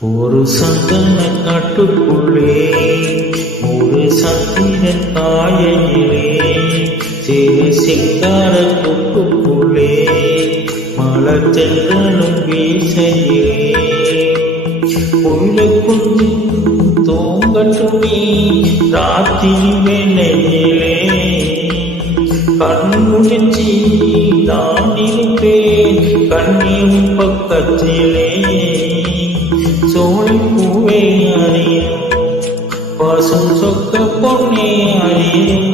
ஒரு சந்தன காட்டுக்குள்ளே ஒரு சந்திரன் காயையிலே சிறு சிங்கார கூட்டுக்குள்ளே மலர் சென்றனும் வீசையிலே உள்ளுக்குள் தூங்கட்டுமே ராத்திரி வேளையிலே கண்முடிச்சி நான் இருப்பேன் கண்ணீர் பக்கத்திலே சோழி பூவே அறியும் பசும் சொக்க பொன்னே அறியும்